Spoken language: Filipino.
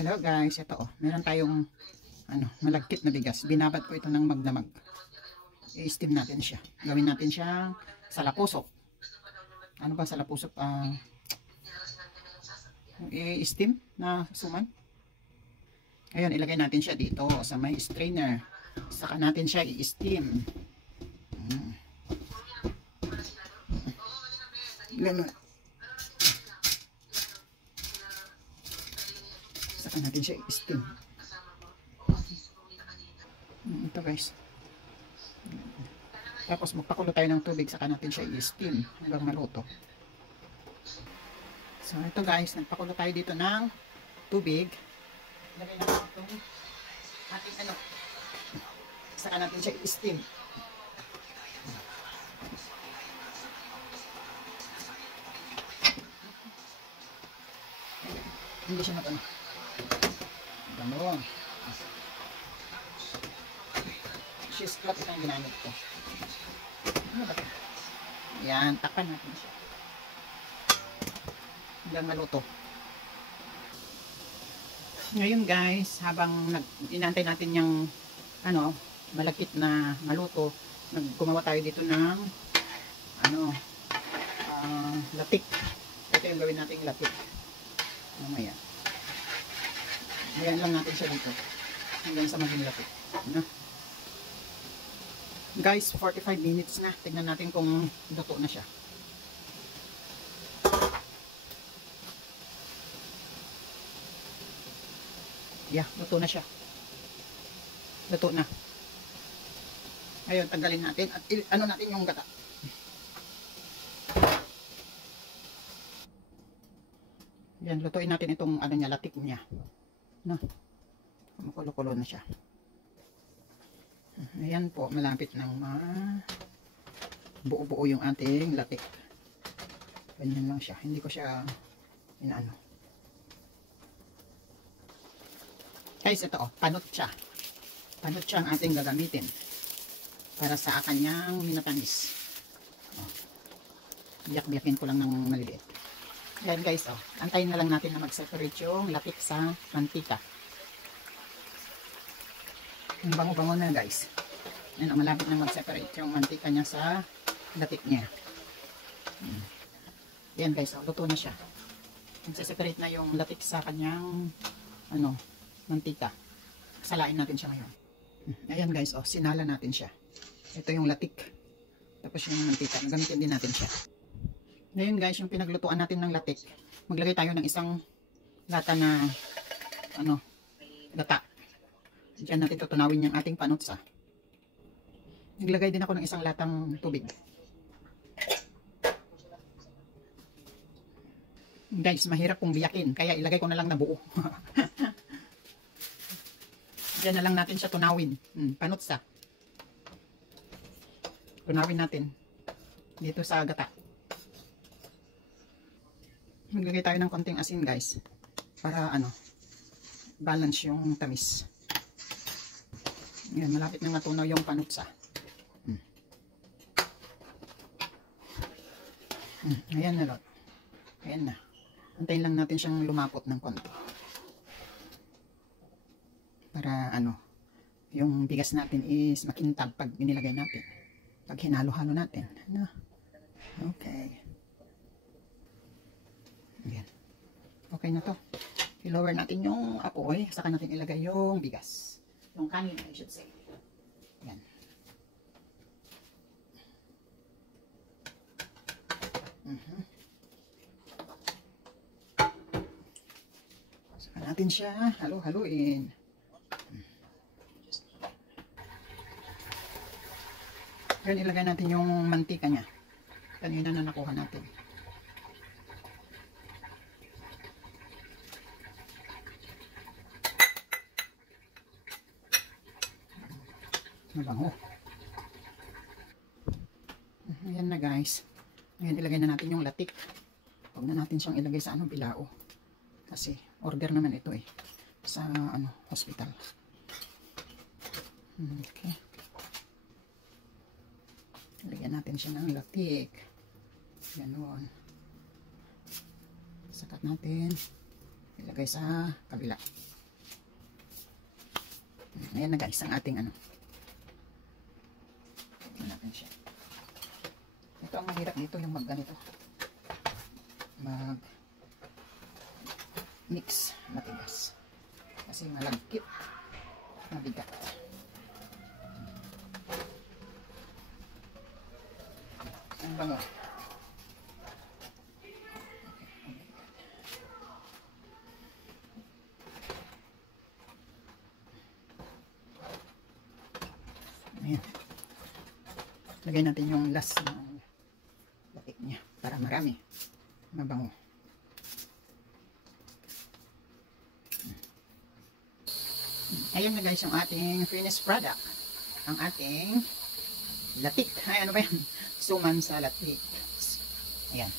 Hello guys, ito meron tayong malagkit na bigas. Binabad ko ito ng magdamag. I-steam natin siya. Gawin natin siyang salapusok. Ano ba salapusok? I-steam na suman. Ayun, ilagay natin siya dito sa may strainer. Saka natin siya i-steam. Ganun. Saka natin siya i-steam. Ito guys. Tapos magpakulo tayo ng tubig, saka natin siya i-steam hanggang maluto. So ito guys, nagpakulo tayo dito ng tubig. Lagay natin itong ating saka natin siya i-steam. Hindi siya matano. Ganun. Cheese cloth itong ginamit ko. Ano ba ito? Yan, takpan natin siya hanggang maluto. Ngayon guys, habang inantay natin yung malagkit na maluto, gumawa tayo dito ng latik. Ito yung gawin natin latik. Mamaya. Ayan lang natin siya dito hanggang sa maging latik. Guys, 45 minutes na. Tignan natin kung luto na siya. Yeah, luto na siya. Luto na. Ayun, tanggalin natin at natin yung gata. Yan, lutuin natin itong latik niya. Kumukulo-kulo na siya. Ayan po, malapit ng buo-buo yung ating latik. Ganyan lang siya. Hindi ko siya Guys, ito panot siya. Panot siya ang ating gagamitin para sa kanyang minatamis. Biyak-biyakin ko lang ng maliliit. Ayan guys, antayin na lang natin na mag-separate yung latik sa mantika. Ang bango-bango na guys. Ayan, malapit na mag-separate yung mantika niya sa latik niya. Ayan guys, luto na siya. Mag-separate na yung latik sa kanyang mantika. Salain natin siya ngayon. Ayan guys, sinala natin siya. Ito yung latik. Tapos yung mantika, gamitin din natin siya. Ngayon guys, yung pinaglutuan natin ng latik, maglagay tayo ng isang lata na gata. Diyan natin tutunawin yung ating panutsa. Naglagay din ako ng isang latang tubig. Guys, mahirap kong biyakin, kaya ilagay ko na lang na buo. Diyan na lang natin siya tunawin. Panutsa. Tunawin natin dito sa gata. Maglagay tayo ng konting asin guys para balance yung tamis. Ayan, malapit na matunaw yung panutsa. Ayan na lot. Ayan na. Antayin lang natin siyang lumapot ng konti. Para yung bigas natin is makintab pag inilagay natin. Pag hinalo-halo natin. Okay. Ayan. Okay na to. I-lower natin yung apoy. Saka natin ilagay yung bigas. Yung kanin, I should say. Ayan. Saka natin siya halo-haluin. Ayan, ilagay natin yung mantika niya. Kanina na nakuha natin. Mabango. Ayan na guys. Ayan, ilagay na natin yung latik. Huwag na natin siyang ilagay sa bilao. Kasi order naman ito sa hospital. Okay. Ilagyan natin siya ng latik. Ganon. Sakat natin. Ilagay ilagay sa kabila. Ayan na guys, ang ating ano. Hanapin siya. Ito ang mahirap dito, yung magganito. Mix matigas. Kasi malagkit. Mabigat. Ang bango. Ayan. Lagay natin yung last ng latik niya para marami. Mabango. Ayan na guys yung ating finished product. Ang ating latik. Ay, ano ba yan? Suman sa latik. Ayan.